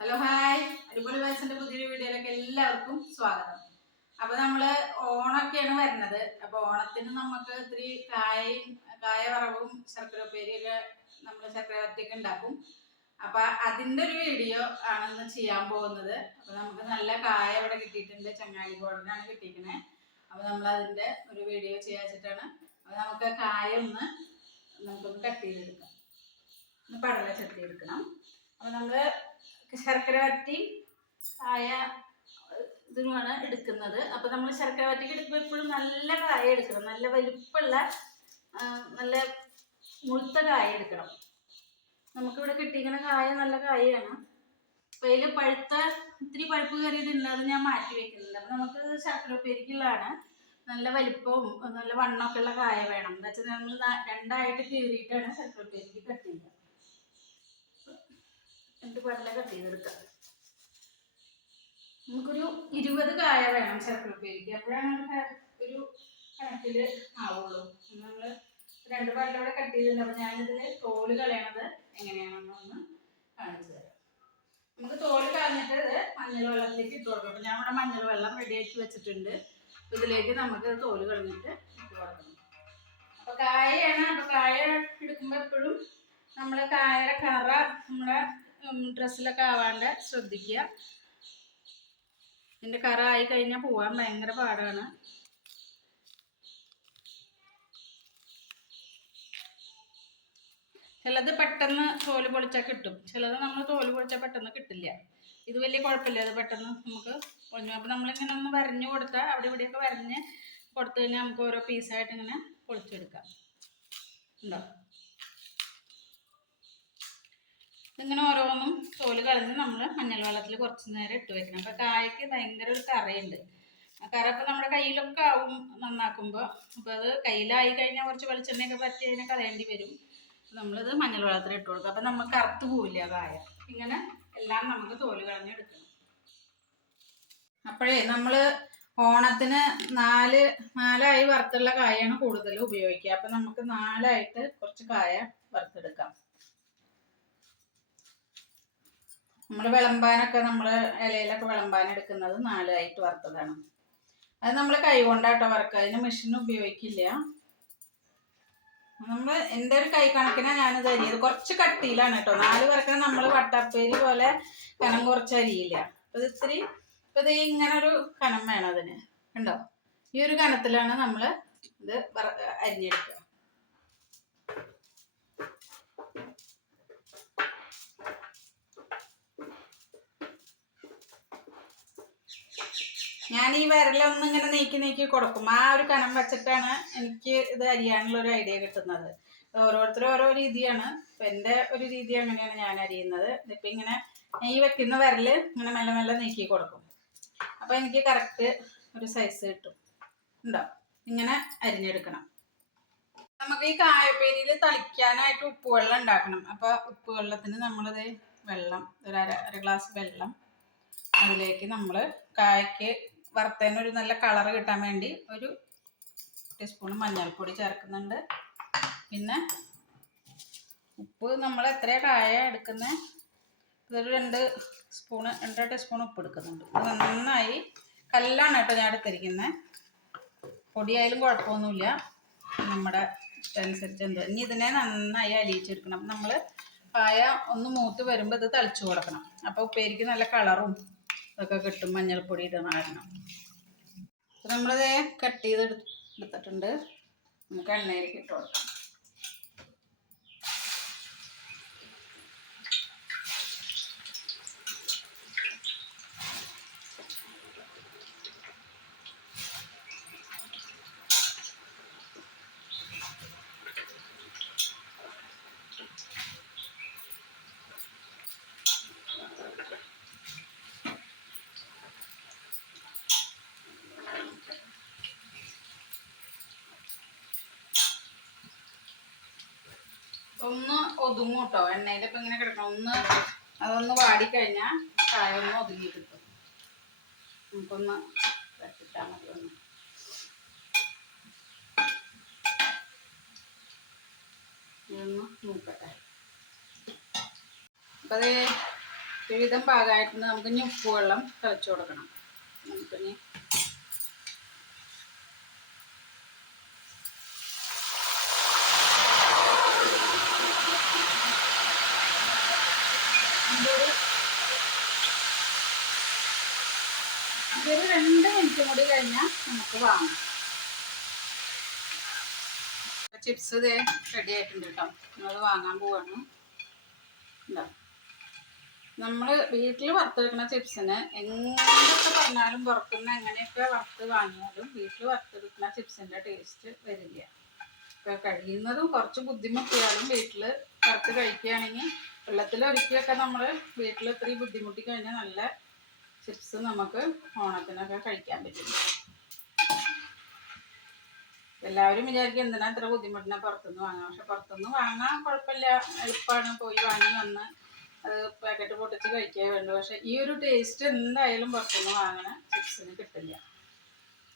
Hello hi അടിപൊളി വയസ്സിന്റെ പുതിയൊരു വീഡിയോയിലേക്ക് എല്ലാവർക്കും സ്വാഗതം. അപ്പൊ നമ്മൾ ഓണൊക്കെയാണ് വരുന്നത്. അപ്പൊ ഓണത്തിന് നമുക്ക് ഇത്തിരി കായയും കായ വറവും ശർക്കര ഉപ്പേരിയൊക്കെ നമ്മൾ ശർക്കര വരട്ടിയൊക്കെ ഉണ്ടാക്കും. അപ്പൊ അതിന്റെ ഒരു വീഡിയോ ആണ് ഇന്ന് ചെയ്യാൻ പോകുന്നത്. അപ്പൊ നമുക്ക് നല്ല കായ ഇവിടെ കിട്ടിയിട്ടുണ്ട്. ചങ്ങാലി ബോർഡിനാണ് കിട്ടിയിരിക്കുന്നത് അപ്പൊ നമ്മൾ അതിന്റെ ഒരു വീഡിയോ ചെയ്യാച്ചിട്ടാണ് അപ്പൊ നമുക്ക് കായ ഒന്ന് നമുക്കൊന്ന് കട്ട് ചെയ്തെടുക്കാം. ഒന്ന് പടല ചെത്തിയെടുക്കണം അപ്പൊ നമ്മൾ ശർക്കര വറ്റി ആയ ഇതിനുമാണ് എടുക്കുന്നത്. അപ്പൊ നമ്മൾ ശർക്കര വറ്റിക്ക് എടുക്കുമ്പോൾ എപ്പോഴും നല്ല കായ എടുക്കണം. നല്ല വലുപ്പുള്ള നല്ല മുഴുത്ത കായ എടുക്കണം. നമുക്കിവിടെ കിട്ടിയിരിക്കുന്ന കായ നല്ല കായയാണ്. അപ്പൊ അതിൽ പഴുത്ത ഇത്തിരി പഴുപ്പ് കയറിയതുണ്ട് അത് ഞാൻ മാറ്റി വെക്കുന്നുണ്ട്. അപ്പൊ നമുക്ക് ശർക്കര ഉപ്പേരിക്കുള്ളതാണ്. നല്ല വലിപ്പവും നല്ല വണ്ണമൊക്കെ ഉള്ള കായ വേണം. എന്താ വെച്ചാൽ നമ്മൾ രണ്ടായിട്ട് കീറിയിട്ടാണ് ശർക്കര ഉപ്പേരിക്ക് കട്ട് എന്നിട്ട് പടല കട്ട് ചെയ്തെടുക്കാം നമുക്കൊരു ഇരുപത് കായ വേണം ശർക്കര ഉപ്പേരിക്ക്. അപ്പോഴാണ് ഒരു കണക്കിൽ ആവുള്ളൂ. നമ്മൾ രണ്ട് പടലോടെ കട്ട് ചെയ്തിട്ടുണ്ട്. അപ്പൊ ഞാനിതിൽ തോൽ കളയണത് എങ്ങനെയാണെന്ന് ഒന്ന് കാണിച്ചു തരാം. നമുക്ക് തോൽ കളഞ്ഞിട്ട് മഞ്ഞൾ വെള്ളത്തിലേക്ക് ഇട്ട് കൊടുക്കും. അപ്പൊ ഞാൻ ഇവിടെ മഞ്ഞൾ വെള്ളം റെഡിയാക്കി വെച്ചിട്ടുണ്ട്. അപ്പൊ ഇതിലേക്ക് നമുക്ക് തോൽ കളഞ്ഞിട്ട് ഇട്ട് കൊടുക്കണം. അപ്പൊ കായയാണ്. അപ്പൊ കായ എടുക്കുമ്പോൾ എപ്പോഴും നമ്മൾ കായയുടെ കറ നമ്മളെ ഡ്രസ്സിലൊക്കെ ആവാണ്ട് ശ്രദ്ധിക്കുക. ഇതിന്റെ കറ ആയി കഴിഞ്ഞാൽ പോവാൻ ഭയങ്കര പാടാണ്. ചിലത് പെട്ടെന്ന് തോൽ പൊളിച്ചാൽ കിട്ടും. ചിലത് നമ്മൾ തോൽ പൊളിച്ചാൽ പെട്ടെന്ന് കിട്ടില്ല. ഇത് വലിയ കുഴപ്പമില്ല. അത് പെട്ടെന്ന് നമുക്ക് പൊളിഞ്ഞു. അപ്പം നമ്മളിങ്ങനെ ഒന്ന് വരഞ്ഞു കൊടുത്താൽ അവിടെ ഇവിടെയൊക്കെ വരഞ്ഞ് കൊടുത്തു കഴിഞ്ഞാൽ നമുക്ക് ഓരോ പീസായിട്ട് ഇങ്ങനെ പൊളിച്ചെടുക്കാം. ഉണ്ടോ? ഇങ്ങനെ ഓരോന്നും തോൽ കളഞ്ഞ് നമ്മൾ മഞ്ഞൾ വെള്ളത്തിൽ കുറച്ച് നേരം ഇട്ട് വെക്കണം. അപ്പോൾ കായക്ക് ഭയങ്കര ഒരു കറയുണ്ട്. ആ കറ ഇപ്പോൾ നമ്മുടെ കയ്യിലൊക്കെ ആവും നന്നാക്കുമ്പോൾ അപ്പോൾ അത് കയ്യിലായി കഴിഞ്ഞാൽ കുറച്ച് വെളിച്ചെണ്ണയൊക്കെ പറ്റി അതിനെ കളയേണ്ടി വരും. നമ്മളിത് മഞ്ഞൾ വെള്ളത്തിൽ ഇട്ട് കൊടുക്കുക അപ്പം നമുക്ക് കറുത്ത് പോവില്ല കായ. ഇങ്ങനെ എല്ലാം നമുക്ക് തോൽ കളഞ്ഞെടുക്കണം അപ്പോഴേ നമ്മൾ ഓണത്തിന് നാല് നാലായി വറുത്തുള്ള കായാണ് കൂടുതൽ ഉപയോഗിക്കുക. അപ്പം നമുക്ക് നാലായിട്ട് കുറച്ച് കായ വറുത്തെടുക്കാം. നമ്മൾ വിളമ്പാനൊക്കെ നമ്മൾ ഇലയിലൊക്കെ വിളമ്പാൻ എടുക്കുന്നത് നാലായിട്ട് വറുത്തതാണ്. അത് നമ്മൾ കൈ കൊണ്ടാട്ടോ വറുക്കുക. അതിന് മെഷീൻ ഉപയോഗിക്കില്ല. നമ്മൾ എന്റെ ഒരു കൈ കണക്കിനാണ് ഞാനിത് അരിയത്. കുറച്ച് കട്ടിയിലാണ് കേട്ടോ. നാല് പേർക്ക് നമ്മൾ വട്ടപ്പേരി പോലെ കനം കുറച്ച് അരിയില്ല. അപ്പൊ ഇത് ഇത്തിരി ഇപ്പൊ ഇത് ഇങ്ങനെ ഒരു കനം വേണം അതിന്. കണ്ടോ? ഈ ഒരു കനത്തിലാണ് നമ്മൾ ഇത് അരിഞ്ഞെടുക്കുക. ഞാൻ ഈ വിരലൊന്നും ഇങ്ങനെ നീക്കി നീക്കി കൊടുക്കും. ആ ഒരു കനം വെച്ചിട്ടാണ് എനിക്ക് ഇത് അരിയാനുള്ള ഒരു ഐഡിയ കിട്ടുന്നത്. ഓരോരുത്തരും ഓരോ രീതിയാണ്. ഇപ്പൊ എന്റെ ഒരു രീതി അങ്ങനെയാണ് ഞാൻ അരിയുന്നത്. ഇതിപ്പോ ഇങ്ങനെ ഈ വെക്കുന്ന വരൽ ഇങ്ങനെ മെല്ലെ മെല്ലെ നീക്കി കൊടുക്കും. അപ്പൊ എനിക്ക് കറക്റ്റ് ഒരു സൈസ് കിട്ടും. ഉണ്ടോ? ഇങ്ങനെ അരിഞ്ഞെടുക്കണം. നമുക്ക് ഈ കായപ്പേരിയിൽ തളിക്കാനായിട്ട് ഉപ്പ് വെള്ളം ഉണ്ടാക്കണം. അപ്പൊ ഉപ്പ് വെള്ളത്തിന് നമ്മളിത് വെള്ളം ഒരു അര അര ഗ്ലാസ് വെള്ളം അതിലേക്ക് നമ്മൾ കായ്ക്ക് വറുത്തതിന് ഒരു നല്ല കളർ കിട്ടാൻ വേണ്ടി ഒരു ടീസ്പൂൺ മഞ്ഞൾപ്പൊടി ചേർക്കുന്നുണ്ട്. പിന്നെ ഉപ്പ് നമ്മൾ എത്ര കായ എടുക്കുന്നത് ഇതൊരു രണ്ട് സ്പൂണ് രണ്ടര ടീസ്പൂൺ ഉപ്പ് എടുക്കുന്നുണ്ട്. നന്നായി കല്ലാണ് കേട്ടോ ഞാൻ എടുത്തിരിക്കുന്നത് പൊടിയായാലും കുഴപ്പമൊന്നുമില്ല. നമ്മുടെ ഇഷ്ടമനുസരിച്ച് എന്ത് ഇനി ഇതിനെ നന്നായി അലിയിച്ചെടുക്കണം നമ്മൾ കായ ഒന്ന് മൂത്ത് വരുമ്പോൾ ഇത് തളിച്ചു കൊടുക്കണം. അപ്പോൾ ഉപ്പേരിക്ക് നല്ല കളറും ഇതൊക്കെ കിട്ടും മഞ്ഞൾപ്പൊടി ഇടണം കാരണം. നമ്മളിത് കട്ട് ചെയ്ത് എടുത്തിട്ടുണ്ട്. നമുക്ക് എണ്ണയിലേക്ക് ഇട്ട് കൊടുക്കാം. ഒന്ന് ഒതുങ്ങും കേട്ടോ. എണ്ണയിൽ ഇപ്പം ഇങ്ങനെ കിടക്കണം. ഒന്ന് അതൊന്ന് വാടിക്കഴിഞ്ഞാൽ കായ ഒന്ന് ഒതുങ്ങി കിട്ടും. നമുക്കൊന്ന് വെച്ചിട്ടാൽ മതി ഒന്ന്. ഇതൊന്ന് നോക്കട്ടെ അപ്പം അത് വിവിധം പാകമായിട്ട് നമുക്ക് ഇനി ഉപ്പ് വെള്ളം തിളച്ചു കൊടുക്കണം. നമുക്കിനി ഇതൊരു ഇതൊരു രണ്ട് മിനിറ്റ് കൂടി കഴിഞ്ഞാൽ നമുക്ക് വാങ്ങാം. ചിപ്സ് ഇതേ റെഡി ആയിട്ടുണ്ട് കേട്ടോ. നമ്മൾ വാങ്ങാൻ പോവാണ്. നമ്മൾ വീട്ടിൽ വറുത്തെടുക്കുന്ന ചിപ്സിന് എങ്ങനെയൊക്കെ പറഞ്ഞാലും പുറത്തുനിന്ന് എങ്ങനെയൊക്കെ വറുത്ത് വാങ്ങിയാലും വീട്ടിൽ വറുത്തെടുക്കുന്ന ചിപ്സിന്റെ ടേസ്റ്റ് വരില്ല. ഇപ്പം കഴിയുന്നതും കുറച്ച് ബുദ്ധിമുട്ടിയാലും വീട്ടിൽ വറുത്ത് കഴിക്കുകയാണെങ്കിൽ വെള്ളത്തിൽ ഒരുക്കിയൊക്കെ നമ്മൾ വീട്ടിൽ ഇത്രയും ബുദ്ധിമുട്ടി കഴിഞ്ഞാൽ നല്ല ചിപ്സ് നമുക്ക് ഓണത്തിനൊക്കെ കഴിക്കാൻ പറ്റും. എല്ലാവരും വിചാരിക്കും എന്തിനാ ഇത്ര ബുദ്ധിമുട്ടിനെ പുറത്തുനിന്ന് വാങ്ങാം പക്ഷെ പുറത്തുനിന്ന് വാങ്ങാൻ കുഴപ്പമില്ല. എളുപ്പമാണ് പോയി വാങ്ങി വന്ന് അത് പാക്കറ്റ് പൊട്ടിച്ച് കഴിക്കാൻ വേണ്ടു. പക്ഷെ ഈ ഒരു ടേസ്റ്റ് എന്തായാലും പുറത്തുനിന്ന് വാങ്ങണ ചിപ്സിന് കിട്ടില്ല.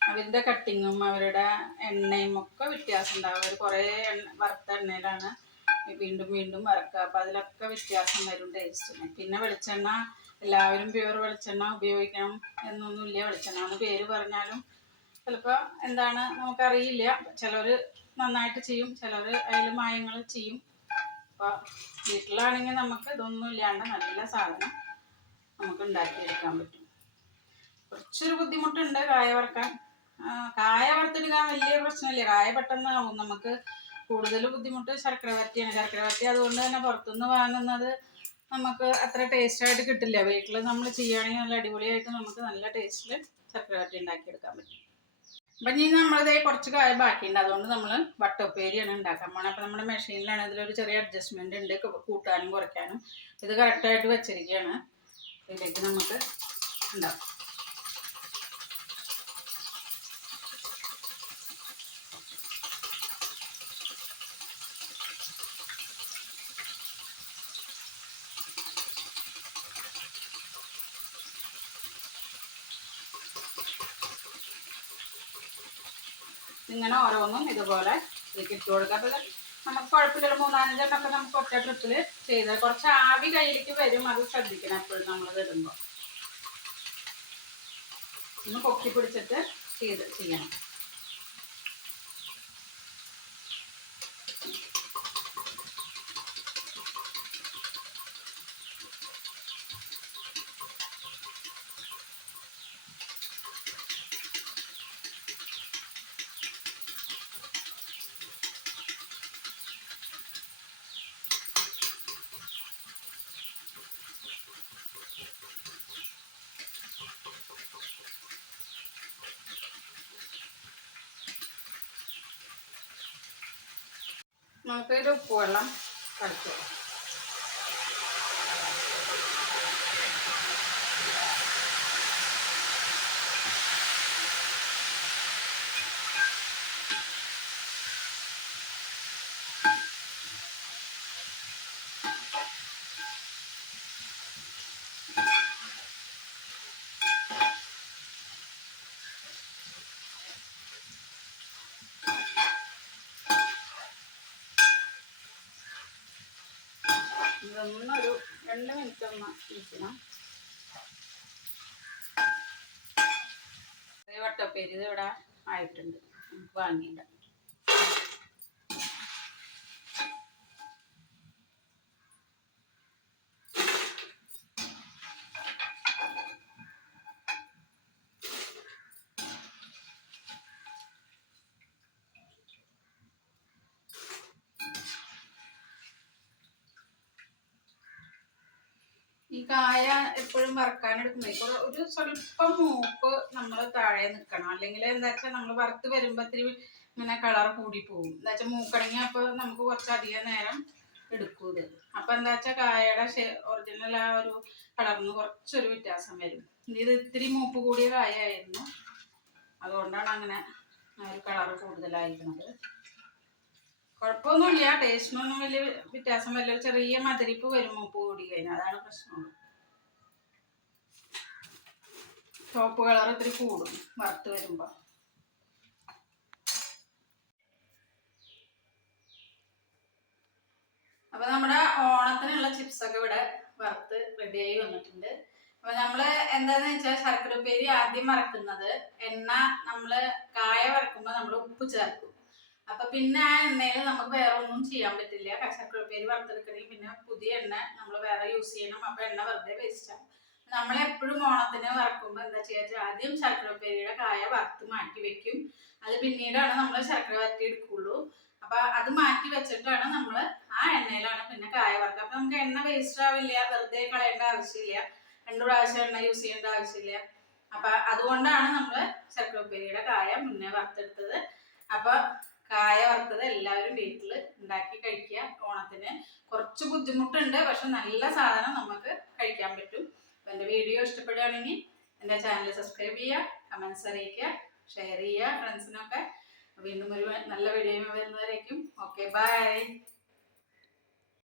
അവരുടെ കട്ടിങ്ങും അവരുടെ എണ്ണയും ഒക്കെ വ്യത്യാസം ഉണ്ടാവും. അവർ കുറേ എണ്ണ വറുത്ത എണ്ണയിലാണ് വീണ്ടും വീണ്ടും വറക്കുക. അപ്പം അതിലൊക്കെ വ്യത്യാസം വരും ടേസ്റ്റിന് പിന്നെ വെളിച്ചെണ്ണ എല്ലാവരും പ്യുവർ വെളിച്ചെണ്ണ ഉപയോഗിക്കണം എന്നൊന്നുമില്ല. വെളിച്ചെണ്ണ എന്ന് പേര് പറഞ്ഞാലും ചിലപ്പോൾ എന്താണ് നമുക്കറിയില്ല. ചിലർ നന്നായിട്ട് ചെയ്യും ചിലർ അതിൽ മായങ്ങൾ ചെയ്യും. അപ്പോൾ വീട്ടിലാണെങ്കിൽ നമുക്ക് ഇതൊന്നും ഇല്ലാണ്ട് നല്ല സാധനം നമുക്ക് ഉണ്ടാക്കിയെടുക്കാൻ പറ്റും. കുറച്ചൊരു ബുദ്ധിമുട്ടുണ്ട് കായ വറക്കാൻ. കായ വറുത്തെടുക്കാൻ വലിയ പ്രശ്നമില്ല. കായ പെട്ടെന്നാവും. നമുക്ക് കൂടുതൽ ബുദ്ധിമുട്ട് ശർക്കര വരട്ടിയാണ് അതുകൊണ്ട് തന്നെ പുറത്തുനിന്ന് വാങ്ങുന്നത് നമുക്ക് അത്ര ടേസ്റ്റായിട്ട് കിട്ടില്ല. വീട്ടിൽ നമ്മൾ ചെയ്യുകയാണെങ്കിൽ നല്ല അടിപൊളിയായിട്ട് നമുക്ക് നല്ല ടേസ്റ്റിൽ ശർക്കര വരട്ടി ഉണ്ടാക്കിയെടുക്കാൻ പറ്റും. അപ്പം ഇനി നമ്മളിതേ കുറച്ച് കായ ബാക്കിയുണ്ട്. അതുകൊണ്ട് നമ്മൾ വട്ടപ്പേരിയാണ് ഉണ്ടാക്കാൻ പോകണം അപ്പം നമ്മുടെ മെഷീനിലാണ് ഇതിലൊരു ചെറിയ അഡ്ജസ്റ്റ്മെന്റ് ഉണ്ട്. കൂട്ടാനും കുറയ്ക്കാനും. ഇത് കറക്റ്റായിട്ട് വെച്ചിരിക്കുകയാണ് ഇതിലേക്ക് നമുക്ക് ഉണ്ടാവും ഇങ്ങനെ ഓരോന്നും ഇതുപോലെ ഇട്ട് കൊടുക്കുക. അപ്പോൾ നമുക്ക് കുഴപ്പമില്ല. മൂന്നാലഞ്ചെണ്ണൊക്കെ നമുക്ക് ഒറ്റ ട്രിപ്പിൽ ചെയ്ത് കുറച്ച് ആവി കയ്യിലേക്ക് വരും. അത് ശ്രദ്ധിക്കണം എപ്പോഴും നമ്മൾ ഇടുമ്പോൾ ഒന്ന് പൊക്കി പിടിച്ചിട്ട് ചെയ്ത് ചെയ്യണം. നമുക്ക് ഇതിൽ ഉപ്പ് വെള്ളം കടിച്ചു ഇതൊന്നൊരു രണ്ട് മിനിറ്റ് ഒന്ന് ഇരിക്കണം. വട്ടപ്പേര് ഇത് ഇവിടെ ആയിട്ടുണ്ട്. നമുക്ക് വാങ്ങിയിടാം ഈ കായ എപ്പോഴും വറക്കാൻ എടുക്കുന്നത്. ഒരു സ്വല്പം മൂപ്പ് നമ്മൾ താഴെ നിൽക്കണം അല്ലെങ്കിൽ എന്താ വെച്ചാൽ നമ്മൾ വറുത്ത് വരുമ്പോ ഇത്തിരി ഇങ്ങനെ കളർ കൂടി പോകും. എന്താ വെച്ചാൽ മൂക്കടങ്ങി അപ്പോൾ നമുക്ക് കുറച്ചധികം നേരം എടുക്കും അപ്പം എന്താ വെച്ചാൽ കായയുടെ ഒറിജിനൽ ആ ഒരു കളറിന് കുറച്ചൊരു വ്യത്യാസം വരും. ഇത് ഇത്തിരി മൂപ്പ് കൂടിയ കായ ആയിരുന്നു അതുകൊണ്ടാണ് അങ്ങനെ ഒരു കളർ കൂടുതലായിരിക്കുന്നത്. കുഴപ്പമൊന്നുമില്ല. ടേസ്റ്റിനൊന്നും വലിയ വ്യത്യാസം വല്ല ചെറിയ മധുരിപ്പ് വരും ഉപ്പ് കൂടി കഴിഞ്ഞാൽ അതാണ് പ്രശ്നം. ചുവപ്പ് കളർ ഇത്തിരി കൂടും. വറുത്ത് വരുമ്പോൾ അപ്പൊ നമ്മുടെ ഓണത്തിനുള്ള ചിപ്സ് ഒക്കെ ഇവിടെ വറുത്ത് റെഡിയായി വന്നിട്ടുണ്ട്. അപ്പൊ നമ്മൾ എന്താന്ന് വെച്ചാൽ ശർക്കര ഉപ്പേരി ആദ്യം വറക്കുന്നത് എണ്ണ നമ്മൾ കായ വറക്കുമ്പോ നമ്മൾ ഉപ്പ് ചേർക്കും. അപ്പൊ പിന്നെ ആ എണ്ണയിൽ നമുക്ക് വേറെ ഒന്നും ചെയ്യാൻ പറ്റില്ല. കശാക്കുഴപ്പേര് വറുത്തെടുക്കണമെങ്കിൽ പിന്നെ പുതിയ എണ്ണ നമ്മൾ വേറെ യൂസ് ചെയ്യണം. അപ്പൊ എണ്ണ വെറുതെ വേസ്റ്റാ ആവും നമ്മളെപ്പോഴും ഓണത്തിന് വറക്കുമ്പോൾ എന്താ ചെയ്യുക ആദ്യം ശർക്കരപ്പേരിയുടെ കായ വറുത്ത് മാറ്റി വെക്കും. അത് പിന്നീടാണ് നമ്മൾ ശർക്കര വരട്ടി എടുക്കുള്ളൂ. അപ്പൊ അത് മാറ്റി വെച്ചിട്ടാണ് നമ്മൾ ആ എണ്ണയിലാണ് പിന്നെ കായ വറുക്കുക. അപ്പൊ നമുക്ക് എണ്ണ വേസ്റ്റ് ആവില്ല. വെറുതെ കളയേണ്ട ആവശ്യമില്ല. രണ്ടു പ്രാവശ്യം എണ്ണ യൂസ് ചെയ്യേണ്ട ആവശ്യമില്ല. അപ്പൊ അതുകൊണ്ടാണ് നമ്മൾ ശർക്കരപ്പേരിയുടെ കായ മുന്നേ വറുത്തെടുത്തത്. അപ്പൊ കായ വറുത്തത് എല്ലാവരും വീട്ടിൽ ഉണ്ടാക്കി കഴിക്കുക ഓണത്തിന്. കുറച്ച് ബുദ്ധിമുട്ടുണ്ട് പക്ഷെ നല്ല സാധനം നമുക്ക് കഴിക്കാൻ പറ്റും. അപ്പൊ എന്റെ വീഡിയോ ഇഷ്ടപ്പെടുകയാണെങ്കിൽ എന്റെ ചാനൽ സബ്സ്ക്രൈബ് ചെയ്യുക കമൻസ് അറിയിക്കുക ഷെയർ ചെയ്യുക ഫ്രണ്ട്സിനൊക്കെ. വീണ്ടും ഒരു നല്ല വീഡിയോ വരുന്നവരേക്കും. Okay bye.